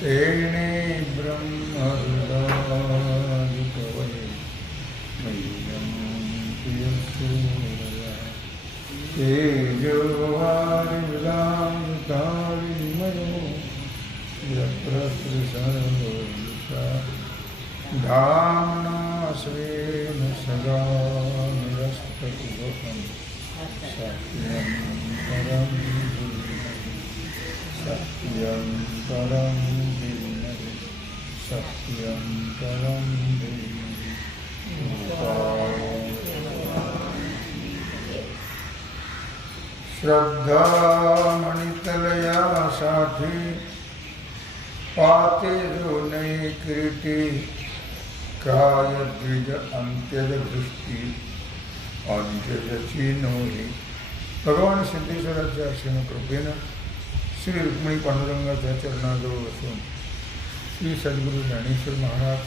તેણે ધામણા શ્રેણ સદા નિરસ્ત પરમ सत्यं परं धीमहि सत्यं परं धीमहि श्रद्धामणितलया परं धीमहि श्रद्धामणितलयासाठी पाते जो नये किरीटी काय द्विज भगवान सिद्धेश्वराच्या कृपेनं श्री रुक्मिणी पांडुरंगाच्या चरणाजवळ असून श्री सद्गुरू ज्ञानेश्वर महाराज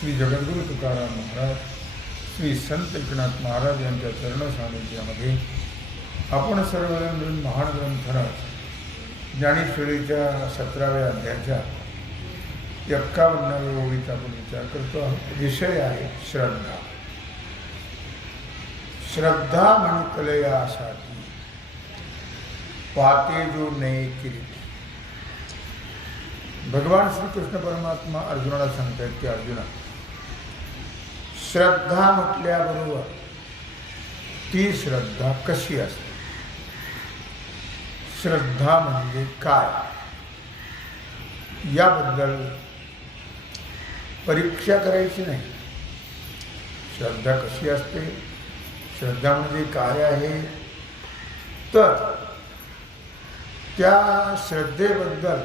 श्री जगद्गुरू तुकाराम महाराज श्री संत एकनाथ महाराज यांच्या चरण सानिध्यामध्ये आपण सर्वजण मिळून महान ग्रंथराज ज्ञानेश्वरीच्या सतराव्या अध्यायाच्या एक्कावन्नाव्या ओळीचा आपण विचार करतो विषय आहे श्रद्धा. श्रद्धा म्हणतलयासाठी पाते जो नये किरीट. भगवान श्रीकृष्ण परमात्मा अर्जुनाला सांगतायत की अर्जुना श्रद्धा म्हटल्याबरोबर ती श्रद्धा कशी असते? श्रद्धा म्हणजे काय? याबद्दल परीक्षा करायची नाही. श्रद्धा कशी असते? श्रद्धा म्हणजे काय आहे. तर त्या श्रद्धेबद्दल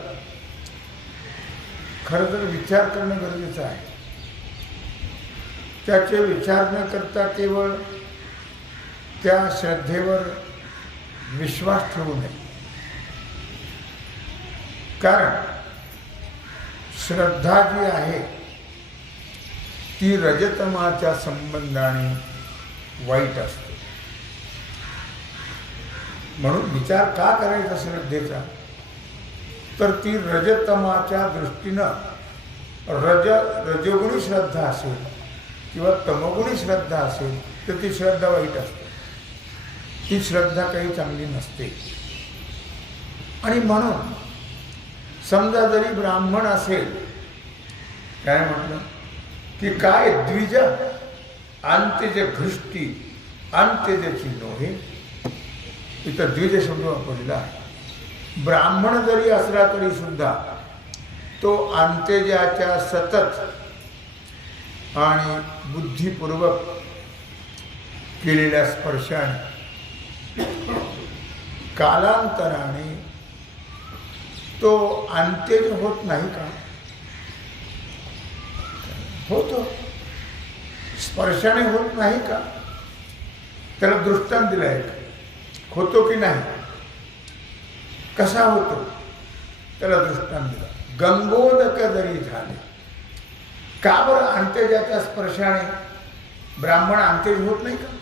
खरं तर विचार करणं गरजेचं आहे. त्याचे विचार न करता केवळ त्या श्रद्धेवर विश्वास ठेवू नये. कारण श्रद्धा जी आहे ती रजतमाच्या संबंधाने वाईट असते. म्हणून विचार का करायचा श्रद्धेचा? तर ती रजतमाच्या दृष्टीनं रज रजगुणी श्रद्धा असेल किंवा तमगुणी श्रद्धा असेल तर ती श्रद्धा वाईट असते. ती श्रद्धा काही चांगली नसते. आणि म्हणून समजा जरी ब्राह्मण असेल काय म्हटलं? की काय द्विज अंत्यज घृष्टी अंत्यजाची नोहे इथं द्विज शब्द वापरलेला आहे. ब्राह्मण जरी असला तरी सुद्धा तो अंत्यजाच्या सतत आणि बुद्धिपूर्वक केलेल्या स्पर्शाने कालांतराने तो अंत्यज होत नाही का? होतो. स्पर्शाने होत नाही का? त्याला दृष्टांत दिला आहे का? होतो की नाही? कसा होतो? त्याला दृष्टांत दिला. गंगोदक जरी झाले का बरं अंत्यजाच्या स्पर्शाने ब्राह्मण अंत्यज होत नाही का?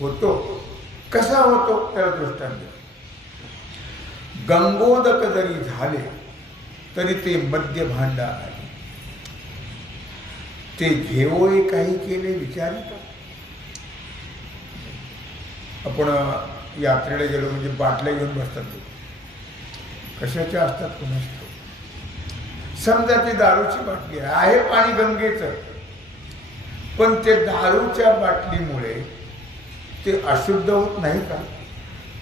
होतो. कसा होतो? त्याला दृष्टांत दिला. गंगोदक जरी झाले तरी ते मद्य भांडा आले ते घेवोय काही केले विचारित? आपण यात्रेला गेलो म्हणजे बाटल्या घेऊन बसतात लोक. कशाच्या असतात कोणाच समजा ती दारूची बाटली आहे. पाणी गंगेचं. पण ते दारूच्या बाटलीमुळे ते अशुद्ध होत नाही का?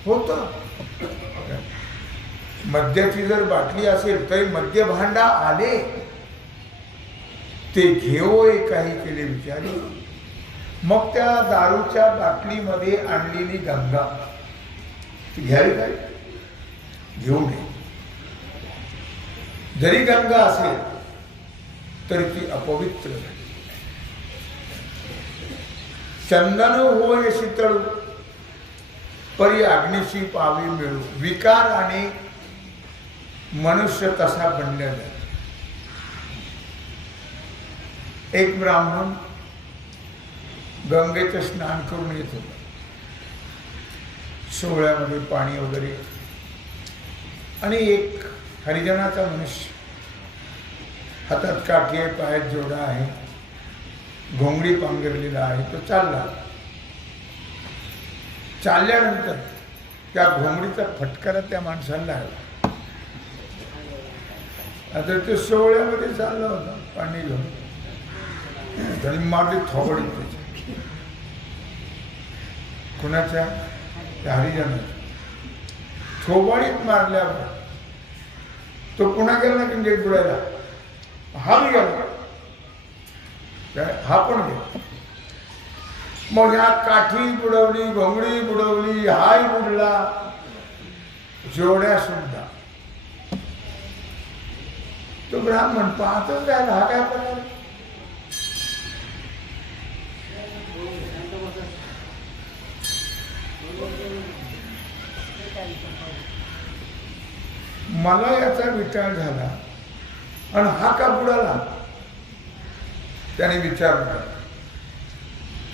होतं. मद्याची जर बाटली असेल तरी मद्य भांडा आले. ते घेओय काही केले विचारी मग त्या दारूच्या बाटलीमध्ये आणलेली गंगा. ती घ्यावी काय घेऊ नये. जरी गंगा असेल तरी ती अपवित्र चंदन होय शीतळ परी अग्निशी पावी मिळू. आणि मनुष्य तसा बनलेला एक ब्राह्मण गंगेचं स्नान करून येत. होता सोहळ्यामध्ये पाणी वगैरे. आणि एक हरिजनाचा मनुष्य. हातात काठी आहे पायात जोडा आहे. घोंगडी पांघरलेला आहे तो चालला. चालल्यानंतर त्या घोंगडीचा फटकारा त्या माणसाला लागला आता ते सोहळ्यामध्ये चालला होता पाणी घेऊन. त्याने मारली थोबडीत त्याच्या कुणाच्या? ते हरिजन थोबाडीत मारल्यावर तो पुन्हा गेला ना बुडायला. हा बी गेला हा पण गेला. मग ह्या काठी बुडवली भोंगडी बुडवली हाय बुडला. जोड्या सुद्धा तो ब्राह्मण पाहतच जायला हा काय प्रकार मला याचा विचार झाला आणि हा का बुडाला त्याने विचारलं.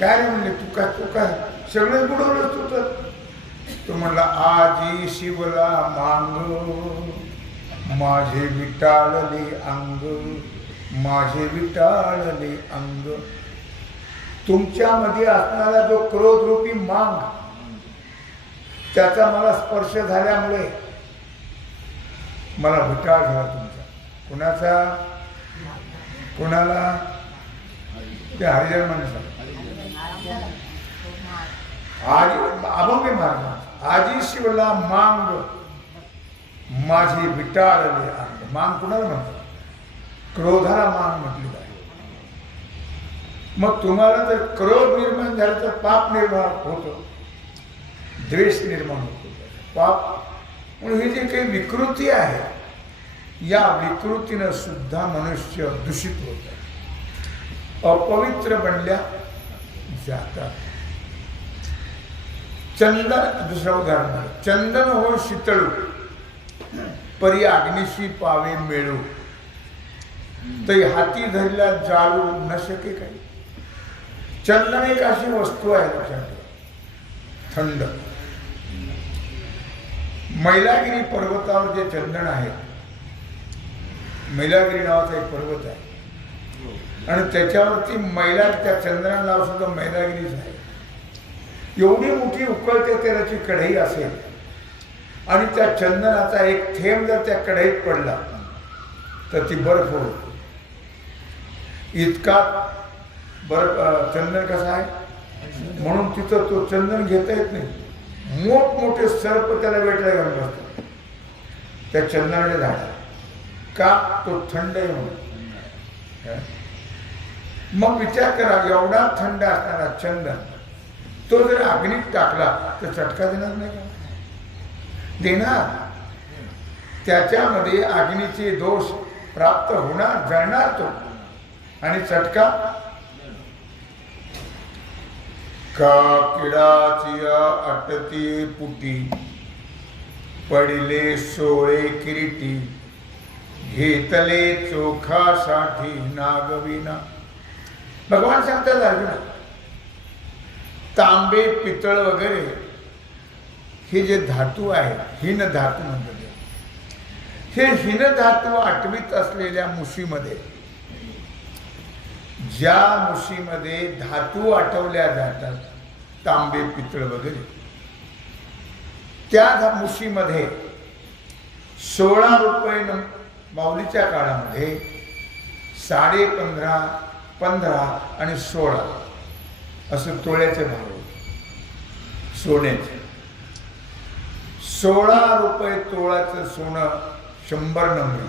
काय रे म्हणले? तू काय तू काय? सगळे बुडवलं तू तर. तो म्हणला आजी शिवला मांग माझे विटाळले अंग माझे विटाळले अंग. तुमच्यामध्ये असणारा जो क्रोधरूपी मांग त्याचा मला स्पर्श झाल्यामुळे मला विटाळ झाला तुमचा. कुणाचा? कुणाला? ते हरिजन माणसा आजी अभंग मार्ग. आजी शिवला मांग. माझी विटाळले अंग. मांग कुणाला म्हणतात? क्रोधाला मांग म्हटली जाते. मग तुम्हाला जर क्रोध निर्माण झाला तर पाप निर्माण होतो. द्वेष निर्माण होतो. पाप म्हणून ही जी काही विकृती आहे या विकृतीनं सुद्धा मनुष्य दूषित होत अपवित्र बनल्या जातात. चंदन दुसरं उदाहरण चंदन हो शीतळू परी अग्निशी पावे मिळू. तरी हाती धरल्या जाळू न शके काही. चंदन एक अशी वस्तू आहे थंड. मैलागिरी पर्वतावर जे चंदन आहे मैलागिरी नावाचा एक पर्वत आहे. आणि त्याच्यावरती मैला त्या चंदनाला नाव सुद्धा मैलागिरीच आहे. एवढी मोठी उकळते तेलाची कढई असेल आणि त्या चंदनाचा एक थेंब जर त्या कढईत पडला तर ती बर्फ होते. इतका बर्फ चंदन कसा आहे? म्हणून तिथं तो चंदन घेता येत नाही. मोठमोठे सर्प त्याला वेटला घालून असतात त्या चंदनाच्या झाडा का? तो थंड आहे म्हणून. मग विचार करा एवढा थंड असणारा चंदन तो जर अग्नीत टाकला तर चटका देणार नाही का? देणार. त्याच्यामध्ये अग्नीचे दोष प्राप्त होणार जळणार तो. आणि चटका का किडाची अटती पुटी पडिले सोळे किरीटी घेतले चोखासाठी नागविना भगवान सांगतात अर्जुना तांबे पितळ वगैरे हे जे धातू आहे हिन धातू म्हणतात हे हिन धातू आठवीत असलेल्या मुशीमध्ये ज्या मुशीमध्ये धातू आठवल्या जातात तांबे पितळ वगैरे. त्या मुशीमध्ये सोळा रुपये न माऊलीच्या काळामध्ये साडे पंधरा पंधरा आणि सोळा असं तोळ्याचे भाव होते. सोन्याचे. सोळा रुपये तोळाचं सोनं शंभर नंबरी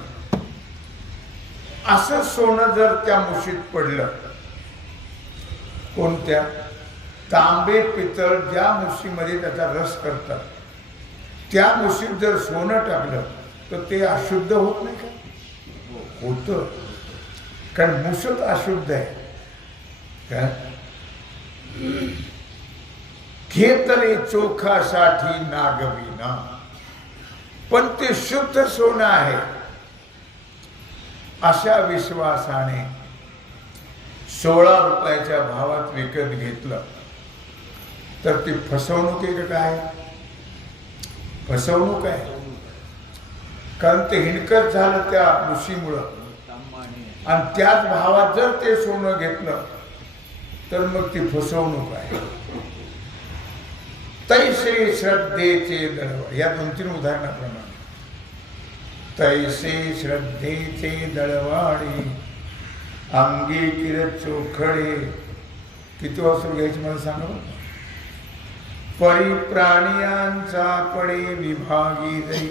असं सोनं जर त्या मुशीत पडलं कोणत्या? तांबे पितळ ज्या मुशीमध्ये त्याचा रस करतात. त्या मुशीत जर सोनं टाकलं तर ते अशुद्ध होत नाही का? होतं. कारण मुसत अशुद्ध आहे. का घेतले चोखासाठी नागविना पण ते शुद्ध सोनं आहे. अशा विश्वासाने सोळा रुपयाच्या भावात विकत घेतलं. तर ती फसवणूक आहे का काय? फसवणूक आहे. कारण ते हिणकत झालं त्या ऋषीमुळं. आणि त्याच भावात जर ते सोनं घेतलं तर मग ती फसवणूक आहे. तैसे श्रद्धेचे दळवळ. या दोन तीन उदाहरणाप्रमाणे. तैसे श्रद्धेचे दळवाडी अंगी किरत चोखडे. किती वाजून घ्यायची मला सांगा परी प्राणियांचा पडे विभागी जाई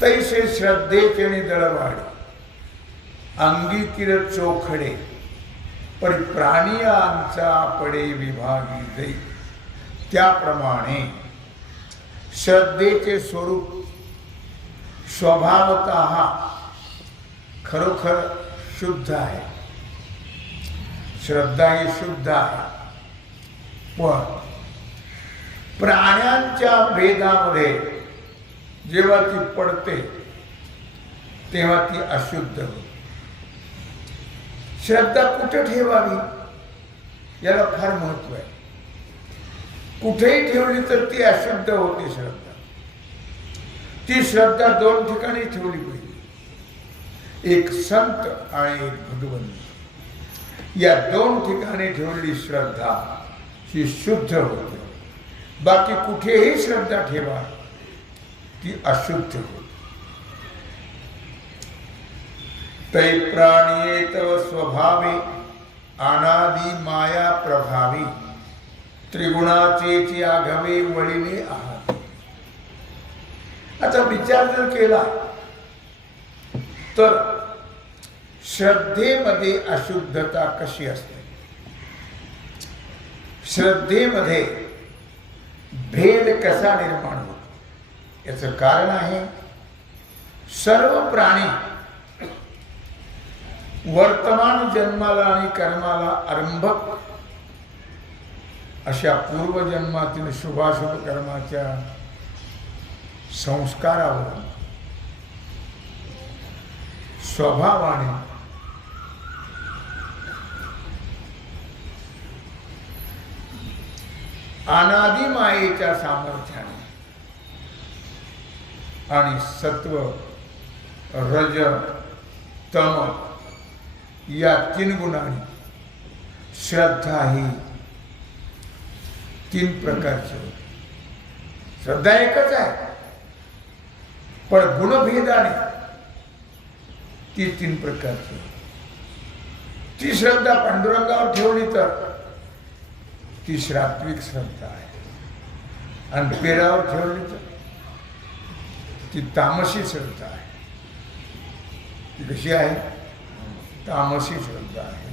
तैसे श्रद्धेचे आणि दळवाडी अंगी किर चोखडे. पण प्राणियांचा पडे विभागी जाई त्याप्रमाणे श्रद्धेचे स्वरूप स्वभावत खरोखर शुद्ध आहे. श्रद्धा ही शुद्ध आहे. पण प्राण्यांच्या भेदामध्ये जेव्हा ती पडते तेव्हा ती अशुद्ध होते. श्रद्धा कुठे ठेवावी? याला फार महत्त्व आहे. कुठेही ठेवली तर ती अशुद्ध होते श्रद्धा. ती श्रद्धा दोन ठिकाणी ठेवली पाहिजे. एक संत आणि एक भगवंत. या दोन ठिकाणी ठेवली श्रद्धा ती शुद्ध होते. बाकी कुठेही श्रद्धा ठेवा ती अशुद्ध होते. तै प्राणिये तव स्वभावे अनादि माया प्रभावी त्रिगुणाचे आघवे वळीने आहात. आता विचार जर केला तर श्रद्धेमध्ये अशुद्धता कशी असते? श्रद्धेमध्ये भेद कसा निर्माण होतो? याचं कारण आहे सर्व प्राणी वर्तमान जन्माला आणि कर्माला आरंभक. अशा पूर्वजन्मातील शुभाशुभ कर्माच्या संस्कारावरून स्वभावाने अनादि मायेच्या सामर्थ्याने. आणि सत्व रज तम या तीन गुणांनी श्रद्धा ही तीन प्रकारची होती. श्रद्धा एकच आहे पण गुणभेदाने ती तीन प्रकारची ती श्रद्धा पांडुरंगावर ठेवली तर ती श्रात्विक श्रद्धा आहे. आणि पेरावर ठेवली तर ती तामसी श्रद्धा आहे. ती कशी आहे? तामसी श्रद्धा आहे.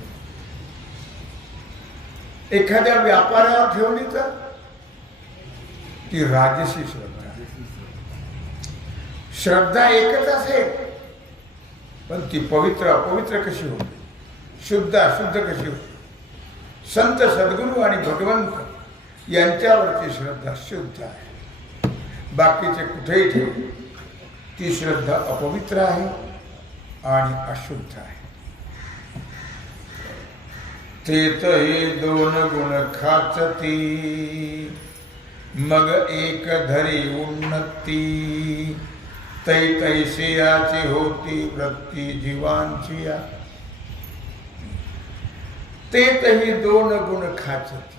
एखाद्या व्यापारावर ठेवली तर ती राजसी श्रद्धा आहे. श्रद्धा एकच असेल पण ती पवित्र अपवित्र कशी होते शुद्ध अशुद्ध कशी होते संत सद्गुरू आणि भगवंत यांच्यावरची श्रद्धा शुद्ध आहे. बाकीचे कुठेही ठेवू ती श्रद्धा अपवित्र आहे आणि अशुद्ध आहे. ते हे दोन गुण खाचती मग एक धरी उन्नती. तै तैसेयाची होती वृत्ती जीवांची या. तही दोन गुण खाचत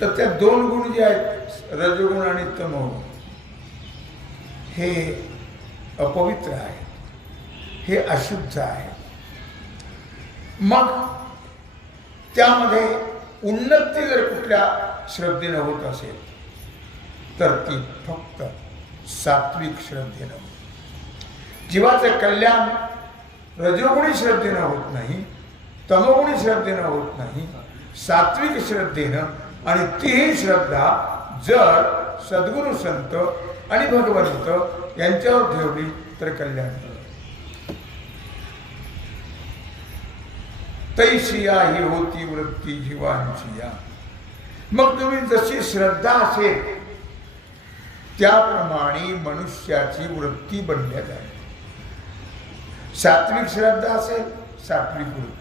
तर त्या दोन गुण जे आहेत रजगुण आणि तमोगुण हे अपवित्र आहे हे अशुद्ध आहे मग त्यामध्ये उन्नती जर कुठल्या श्रद्धेनं होत असेल तर ती फक्त सात्विक श्रद्धेनं होते. जीवाचं कल्याण रजोगुणी श्रद्धेनं होत नाही तमगुणी श्रद्धेनं होत नाही सात्विक श्रद्धेनं आणि तीही श्रद्धा जर सद्गुरू संत आणि भगवंत यांच्यावर ठेवली तर कल्याण तैशिया ही होती वृत्ती जीवांची या. मग तुम्ही जशी श्रद्धा असेल त्याप्रमाणे मनुष्याची वृत्ती बनल्या आहे सात्विक श्रद्धा असेल सात्विक वृत्ती.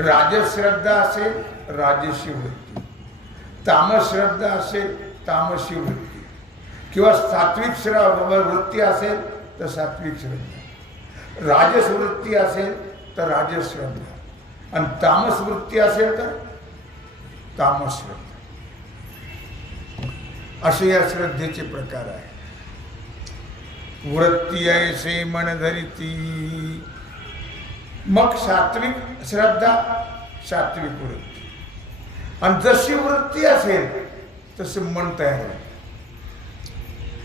राजश्रद्धा असेल राजसी वृत्ती. तामस श्रद्धा असेल तामसी वृत्ती. किंवा सात्विक श्र वृत्ती असेल तर सात्विक श्रद्धा. राजस वृत्ती असेल तर राजश्रद्धा आणि तामस वृत्ती असेल तर तामस श्रद्धा. असे या श्रद्धेचे प्रकार आहे वृत्ती ऐसे मन धरिती. मग सात्विक श्रद्धा सात्विक वृत्ती. आणि जशी वृत्ती असेल तसे मन तयार होईल.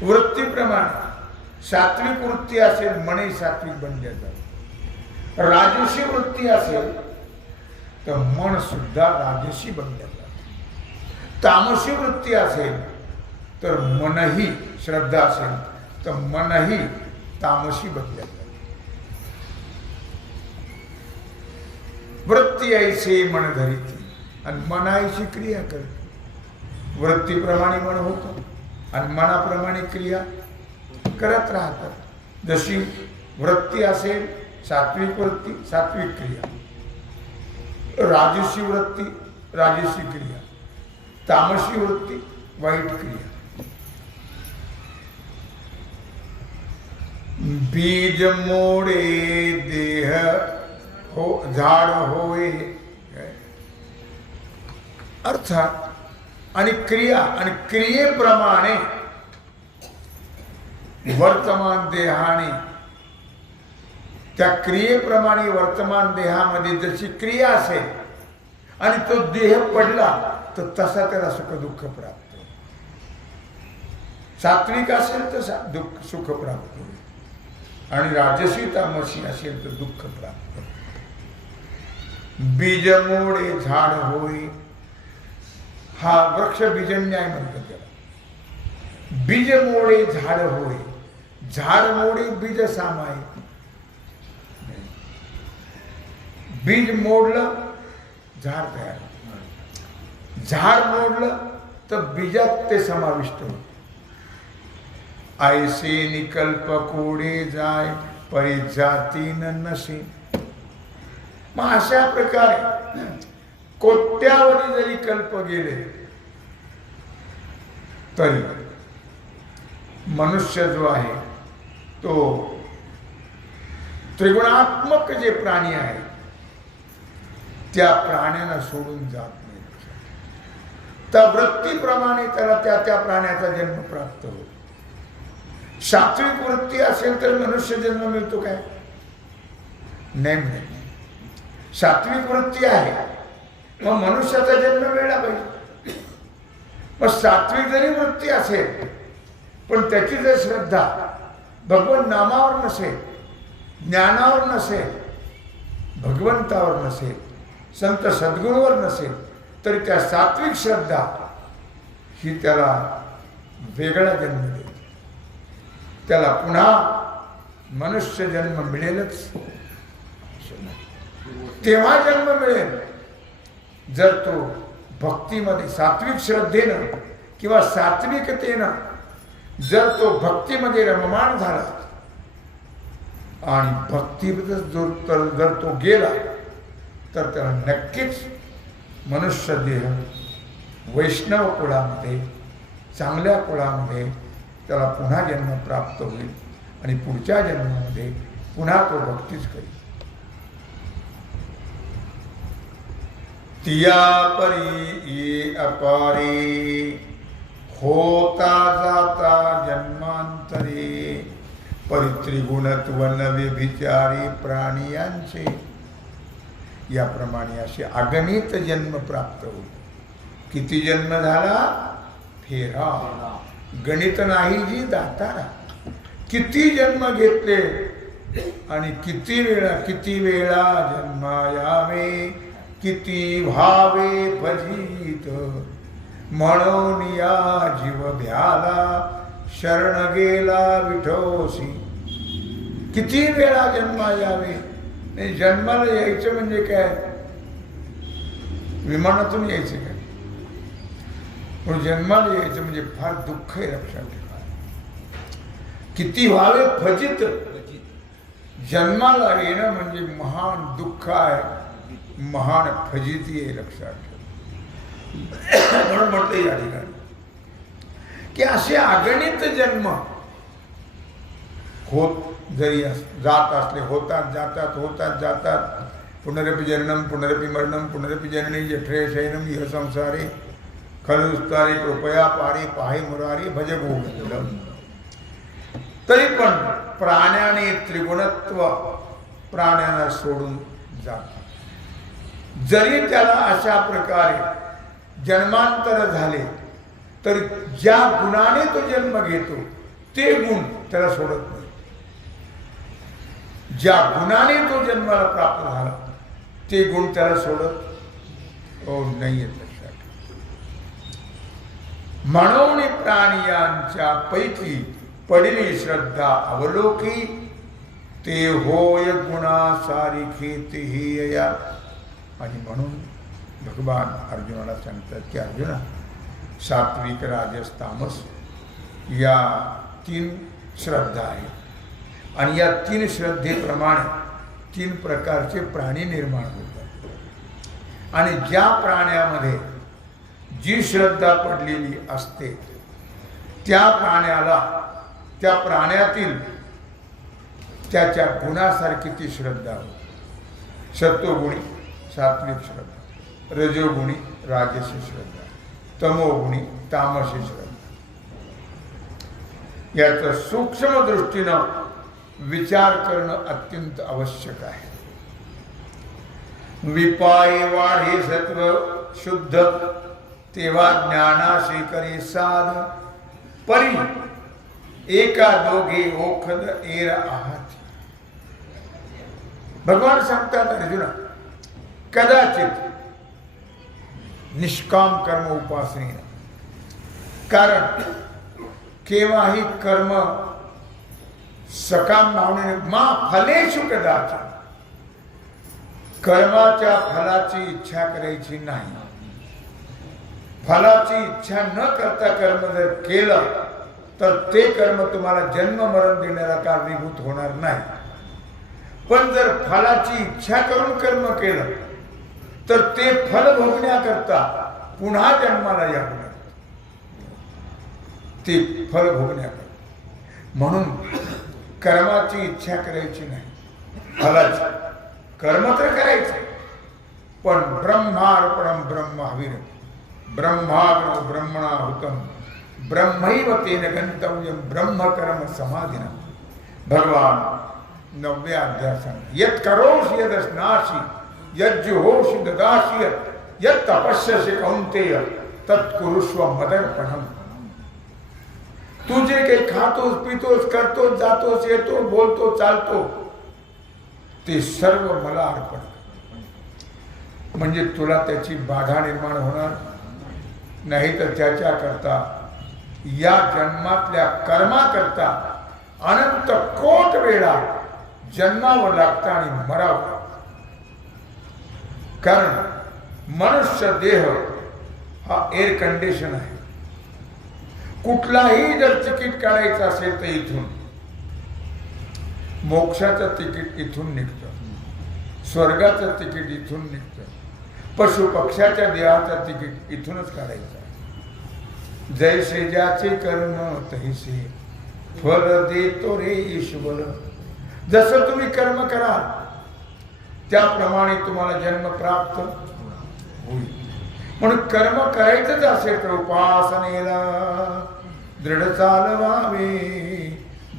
वृत्तीप्रमाणे सात्विक वृत्ती असेल मनही सात्विक बनले जात राजसी वृत्ती असेल तर मन सुद्धा राजसी बनले जात तामसी वृत्ती असेल तर मनही श्रद्धा असेल तर मनही तामसी बनल्या वृत्ती ऐसे मन धरिती आणि मनाईची क्रिया करते. वृत्तीप्रमाणे मन होतं आणि मनाप्रमाणे क्रिया करत राहतात जशी वृत्ती असेल सात्विक वृत्ती सात्विक क्रिया. राजसी वृत्ती राजसी क्रिया. तामसी वृत्ती वाईट क्रिया. बीज मोडे देह हो झाड होय. अर्थात आणि क्रिया आणि क्रियेप्रमाणे वर्तमान देहाने त्या क्रियेप्रमाणे वर्तमान देहामध्ये जशी क्रिया असेल आणि तो देह पडला तर तसा त्याला सुख दुःख प्राप्त सात्विक असेल तर सा- दुःख सुख प्राप्त होईल. आणि राजसी तामसी असेल तर दुःख प्राप्त बीजमोडे बीज मोडे झाड होय हा वृक्ष बीजन्याय म्हणतात त्याला. बीज मोडे झाड होय झाड मोडे बीज सामाय बीज मोडलं झाड तयार झाड मोडलं तर बीजात ते समाविष्ट होत. ऐसे निकल्प कोडे जाय परिजाती नसे. मग अशा प्रकारे कोट्यावधी जरी कल्प गेले तरी मनुष्य जो आहे तो त्रिगुणात्मक जे प्राणी आहे त्या प्राण्याला सोडून जात नाही. त्या वृत्तीप्रमाणे त्याला त्या त्या प्राण्याचा जन्म प्राप्त होतो. सात्विक वृत्ती असेल तर मनुष्य जन्म मिळतो काय? नाही सात्विक वृत्ती आहे. मग मनुष्याचा जन्म मिळाला पाहिजे. मग सात्विक जरी वृत्ती असेल पण त्याची जर श्रद्धा भगवत नामावर नसेल ज्ञानावर नसेल भगवंतावर नसेल संत सद्गुरूवर नसेल तरी त्या सात्विक श्रद्धा ही त्याला वेगळा जन्म देते. त्याला पुन्हा मनुष्य जन्म मिळेलच. तेव्हा जन्म मिळेल. जर तो भक्तीमध्ये सात्विक श्रद्धेनं किंवा सात्विकतेनं जर तो भक्तीमध्ये रममाण झाला आणि भक्तीबद्दल जो तर जर तो गेला तर त्याला नक्कीच मनुष्य देह वैष्णव कुळामध्ये चांगल्या कुळामध्ये त्याला पुन्हा जन्म प्राप्त होईल आणि पुढच्या जन्मामध्ये पुन्हा तो भक्तीच करेल. तिया परी ये अपारी। होता जाता जन्मांतरे। परित्रिगुणत्व नवे प्राणी यांचे याप्रमाणे असे अगणित जन्म प्राप्त होईल किती जन्म झाला? फेरा गणित नाही जी दातारा. किती जन्म घेतले? आणि किती वेळा किती वेळा जन्मायावे? किती भावे भजित. म्हणून या जीव भ्याला शरण गेला विठोसी. किती वेळा जन्मा यावे? नाही जन्माला यायचं म्हणजे काय? विमानातून यायचं काय? पण जन्माला यायचं म्हणजे फार दुःख आहे लक्षात ठेवा. किती व्हावे फजित जन्माला येणं म्हणजे महान दुःख आहे. महान फजिती आहे लक्षात म्हणून म्हटलं या ठिकाणी की असे अगणित जन्म होत जरी अस जात असले होतात जातात होतात जातात. पुनरपि जननम पुनरपि मरणम पुनरपि जननी जठरे शयनम इह संसारे खलुस्तारे कृपया पारे पाहे मुरारी भज गोविंदम. तरी पण प्राण्याने त्रिगुणत्व प्राण्यांना सोडून जात जरी त्याला अशा प्रकारे जन्मांतर झाले तर ज्या गुणाने तो जन्म घेतो ते गुण त्याला सोडत नाही. ज्या गुणाने तो जन्माला प्राप्त झाला ते गुण त्याला सोडत हो नाही येत लक्षात. म्हणून प्राणियांच्या पैकी पडली श्रद्धा अवलोकी ते होय गुणा सारिखे ही या आणि म्हणून भगवान अर्जुनाला सांगतात की अर्जुना सात्विक राजस तामस या तीन श्रद्धा आहेत. आणि या तीन श्रद्धेप्रमाणे तीन प्रकारचे प्राणी निर्माण होतात. आणि ज्या प्राण्यामध्ये जी श्रद्धा पडलेली असते त्या प्राण्याला त्या प्राण्यातील त्याच्या गुणासारखी ती श्रद्धा होती. सत्वगुणी सात्विक श्रद्धा रजोगुणी राजसी श्रद्धा तमोगुणी तामसी श्रद्धा. याचं सूक्ष्म दृष्टीनं विचार करणं अत्यंत आवश्यक आहे. विपाय वाढे सत्व शुद्ध तेव्हा ज्ञानाशी करे साध परी एका दोघे ओखद एर आहात. भगवान सांगतात अर्जुना कदाचित निष्काम कर्म उपासने कारण केव्हाही कर्म सकाम मावणे मा फलेशु कदाचित कर्माच्या फलाची इच्छा करायची नाही. फलाची इच्छा न करता कर्म जर केलं तर ते कर्म तुम्हाला जन्म मरण देण्याला कारणीभूत होणार नाही. पण जर फलाची इच्छा करून कर्म केलं तर ते फल भोगण्याकरता पुन्हा जन्माला यावं लागतं ते फल भोगण्याकरता. म्हणून कर्माची इच्छा करायची नाही. फलाची. कर्म तर करायचं. पण ब्रह्मार्पणम ब्रह्म हवीर. ब्रह्माग्नो ब्रह्मणा हुतम ब्रह्मैव तेन गंतव्यम ब्रह्मकर्म समाधिना. भगवान नवव्या अध्यासन सांग यत करोष यदस्नाशी यज्जुहोषि ददाशी यत् तपस्यसि कौंतेय तत्कुरुष्व मदर्पणम। तू जे काही खातोस पितोस करतोस जातोस येतो बोलतो चालतो ते सर्व मला अर्पण म्हणजे तुला त्याची बाधा निर्माण होणार नाही तर त्याच्याकरता या जन्मातल्या कर्माकरता अनंत कोट वेळा जन्मावं लागतं आणि मरावं कारण मनुष्य देह हा एअर कंडिशन आहे. कुठलाही जर तिकीट काढायचं असेल तर इथून मोक्षाचं तिकीट इथून निघतं. स्वर्गाचं तिकीट इथून निघतं. पशु पक्षाच्या देहाचं तिकीट इथूनच काढायचं जैसे ज्याचे कर्म तैसे फल देतो रे ईश्वर. जसं तुम्ही कर्म कराल त्याप्रमाणे तुम्हाला जन्म प्राप्त होईल. म्हणून कर्म करायचंच असेल तर उपासनेला दृढ चालवावे.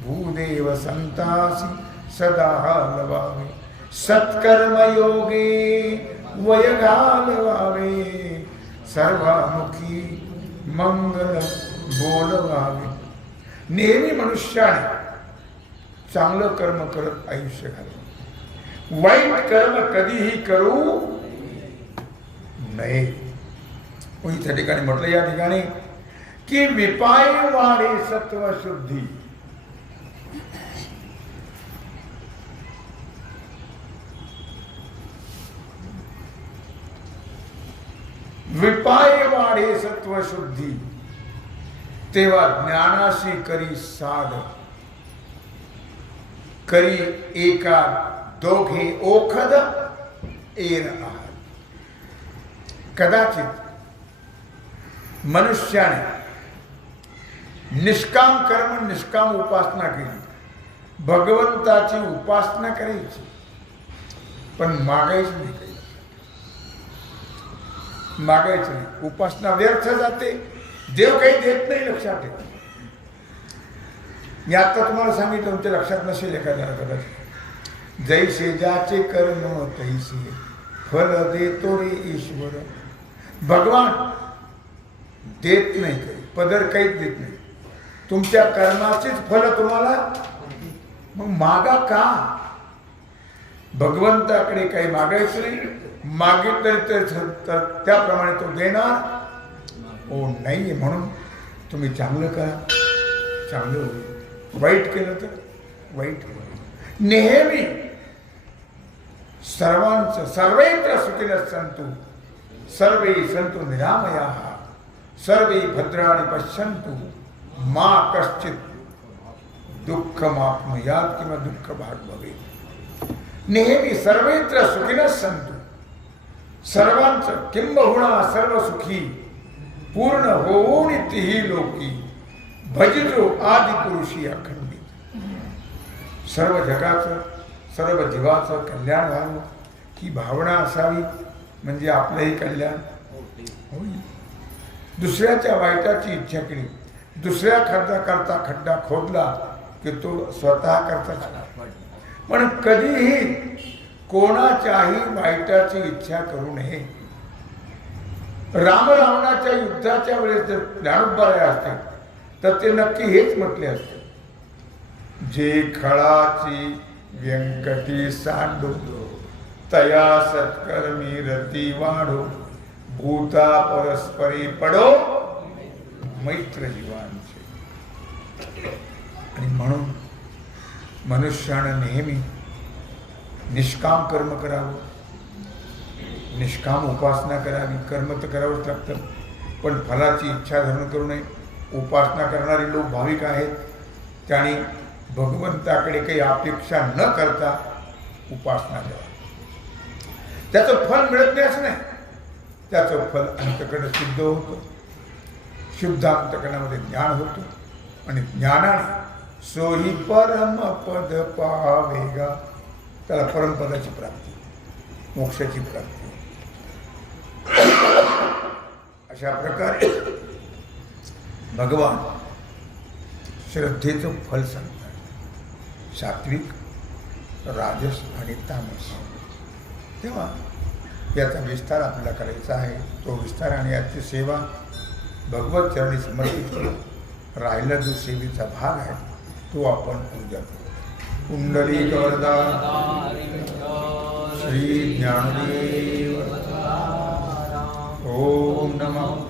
भूदेव संतासी सदा लवावे सत्कर्मयोगे वय घालवावे सर्वामुखी मंगल बोलवावे. नेहमी मनुष्याने चांगलं कर्म करत आयुष्य घालव वाईट कर्म कधीही करू नये मग त्या या ठिकाणी की विपाय वाढे सत्व शुद्धी। विपाय वाढे सत्व शुद्धी। तेव्हा ज्ञानाशी करी साध। करी एका दोघे ओखद एर आहात कदाचित मनुष्याने निष्काम कर्म निष्काम उपासना केली. भगवंताची उपासना करायची पण मागायची नाही काही. मागायचं नाही. उपासना व्यर्थ जाते. देव काही देत नाही लक्षात. ठेवा मी आता तुम्हाला सांगितलं तुमच्या लक्षात नसेल एखाद्याला कदाचित. जैसे ज्याचे कर्म हो तैसे। फल देतो रे ईश्वर। भगवान देत नाही काही पदर काहीच देत नाही। तुमच्या कर्माचेच फल तुम्हाला मग मागा का? भगवंताकडे काही मागायचं नाही मागितलं तर तर त्याप्रमाणे तो देणार? हो नाही म्हणून तुम्ही चांगलं करा. चांगलं होईल. वाईट केलं तर वाईट नेहमी सर्वांचं सर्वत्र सुखिनः संतु सर्वे संतु निरामया। सर्वे भद्राणि पश्यन्तु। मा कश्चित दुःख मापनुयात किंवा दुःख भाग भवेल नेहमी सर्वत्र सुखिनः संतु सर्वांचं किंबहुणा सर्व सुखी पूर्ण होऊन तीही लोकी। भजतो आदि पुरुषी अखंडित सर्व जगाचं सर्व जीवाचं कल्याण व्हावं ही भावना असावी म्हणजे आपलंही कल्याण होईल. दुसऱ्याच्या वाईटाची इच्छा केली. दुसऱ्या खड्डा करता खड्डा खोदला की तो स्वतः करता पण कधीही कोणाच्याही वाईटाची इच्छा करू नये. राम रावणाच्या युद्धाच्या वेळेस जर ज्ञानोबाराय असते तर ते नक्की हेच म्हटले असते. जे खळाची व्यंकटी सांडो तया सत्कर्मी रती वाढो भूता परस्परी पडो मैत्र जीवांचे. आणि म्हणून मनुष्यानं नेहमी निष्काम कर्म करावं. निष्काम उपासना करावी. कर्म तर करावंच लागतं. पण फलाची इच्छा धरण करू नये. उपासना करणारे लोक भाविक आहेत. त्याने भगवंताकडे काही अपेक्षा न करता उपासना करा त्याचं फल मिळत नाही असं नाही. त्याचं फल अंतकरण सिद्ध होतं. शुद्ध अंतकरणामध्ये ज्ञान होतं. आणि ज्ञानाने सोही परमपद पावेगा त्याला परमपदाची प्राप्ती मोक्षाची प्राप्ती. अशा प्रकारे भगवान श्रद्धेचं फल सांगतो सात्विक राजस आणि तामस. तेव्हा याचा विस्तार आपल्याला करायचा आहे. तो विस्तार आणि याची सेवा भगवत चरणी समर्पित करू राहिला जो सेवेचा भाग आहे तो आपण पूजा करू. कुंडली वरदा श्री ज्ञानदेव. ओम नम.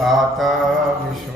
आता विश्व